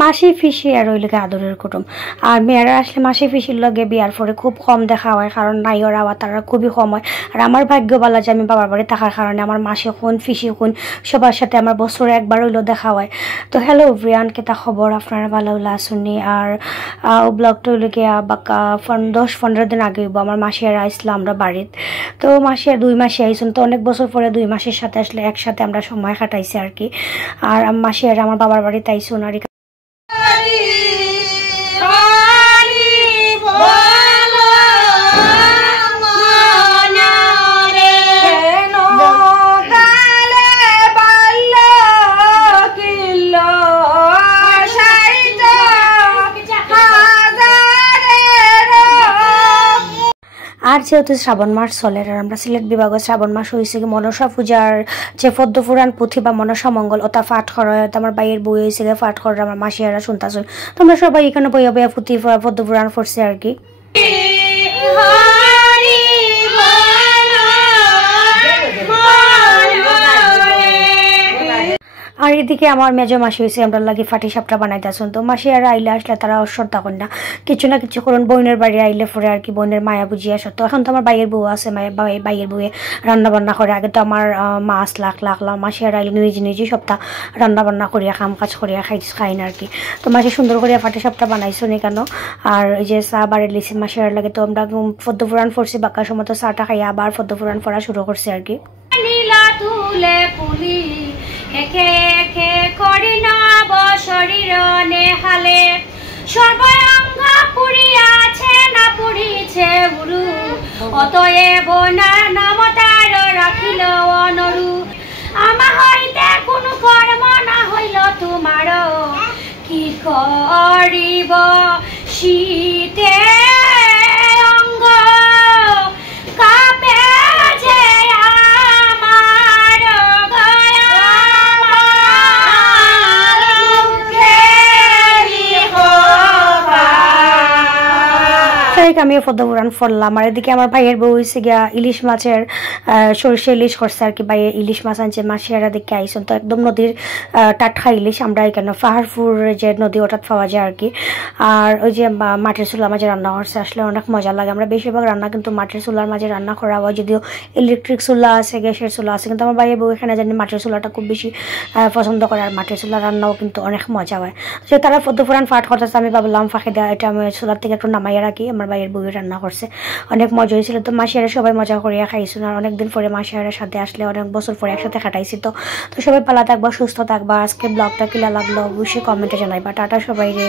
মাসি ফিসি আর ওই লগে আদরের কুটুম। আর মেয়েরা আসলে মাসি ফিসির লগে বিয়ার পরে খুব কম দেখা হয়, কারণ নাই ওরা তারা খুবই কম হয়। আর আমার ভাগ্য বলা যে আমি বাবার বাড়ি থাকার কারণে আমার মাসি খুন ফিসি খুন সবার সাথে আমার বছরে একবার হইলেও দেখা হয়। তো হ্যালো এভরিওয়ান, কেতা খবর আপনারা ভালো আসুনি। আর ব্লগটা হইলে গিয়া বাকা 10-15 দিন আগে হইব আমার মাসি আর আইসলাম আমরা বাড়িতে। তো মাসি আর 2 মাসে আইসুন, তো অনেক বছর পরে 2 মাসের সাথে আসলে একসাথে আমরা সময় কাটাইছি আর কি। আর মাসি আর আমার বাবার বাড়িতে আইসুন। আর আর যেহেতু শ্রাবণ মাস চলে, আর আমরা সিলেট বিভাগের শ্রাবণ মাস হয়েছে কি মনসা পূজার যে পদ্মপুরাণ পুঁথি বা মনসা মঙ্গল ওটা পাঠ করা হয়। আমার বাইয়ের বই হয়েছে পাঠ করে আমার মাসিয়ারা শুনতাছুন। তোমরা সবাই এখানে বইয়া বইয়া পুঁথি পদ্মপুরাণ পড়ছে আর কি। আর এদিকে আমার মেজো মাসি হয়েছে আমরা লাগে ফাটি সাপটা বানাইতেছুন। তো মাসি আর আইলে আসলে তারা অসর তখন না কিছু না কিছু করুন, বোনের বাড়ি আইলে পরে আর কি বোনের মায়া বুঝিয়ে আসো। তো এখন তো আমার বাইয়ের বউ আছে, বাইয়ের বউয়ে রান্না বান্না করে। আগে তো আমার মাছ লাখলাম, মাসি আর আইলে নিজে সপ্তাহ রান্না বান্না করিয়া কাম কাজ করিয়া খাই না আর কি। তো মাসি সুন্দর করিয়া ফাটি সাপটা বানাইছো নি কেন। আর ওই যে চা বাড়ি লিছি মাসি আর লাগে। তো আমরা পদ্মপুরাণ পড়ছি, বাক্কার সময় তো চাটা খাইয়া আবার পদ্মপুরাণ পড়া শুরু করছি আর কি। একে একে করি নব শরীর নেহালে সর্বঙ্গ পুরিয়াছে না পুরিছে উরু অতএব না নমতার রাখিল অনরু আমা হইতে কোনো কর্ম না হইল তোমার কি করিব শীতে অঙ্গ কাপে যে আমি পদ্মপুরাণ পড়লাম। আর এদিকে আমার ভাইয়ের বউ হয়েছে গিয়া ইলিশ মাছের সরষে ইলিশ করছে আর কি। ভাইয়ের ইলিশ মাছ আনছে, মাসিয়ারা দেখে আইসুন। তো একদম নদীর টাটকা ইলিশ, আমরা এখানে পাহাড়পুর যে নদী ওটা পাওয়া যায় আর কি। আর ওই যে মাটির চুলার মাঝে রান্না করছে, আসলে অনেক মজা লাগে। আমরা বেশিরভাগ রান্না কিন্তু মাটির চুলার মাঝে রান্না করা হয়, যদিও ইলেকট্রিক চুলা আছে, গ্যাসের চুলা আছে, কিন্তু আমার ভাইয়ের বউ এখানে জানি মাটির চুলাটা খুব বেশি পছন্দ করে। আর মাটির চুলা রান্নাও কিন্তু অনেক মজা হয়। তো তারা পদ্মপুরাণ পাঠ করতেছে, আমি ভাবলাম ফাঁকে দেওয়া এটা আমি চুলার থেকে একটু নামাইয়া রাখি। আমার ভাইয়ের বউ রান্না করছে, অনেক মজা হয়েছিল। তো মাসিয়ারা সবাই মজা করিয়া খাইছিল। আর অনেকদিন পরে মাসিয়ারের সাথে আসলে অনেক বছর পরে একসাথে কাটাইছি। তো সবাই ভালো থাকবা, সুস্থ থাকবা। আজকে ব্লগটা কিলা লাগলো অবশ্যই কমেন্টে জানাইবা। টাটা সবাই রে।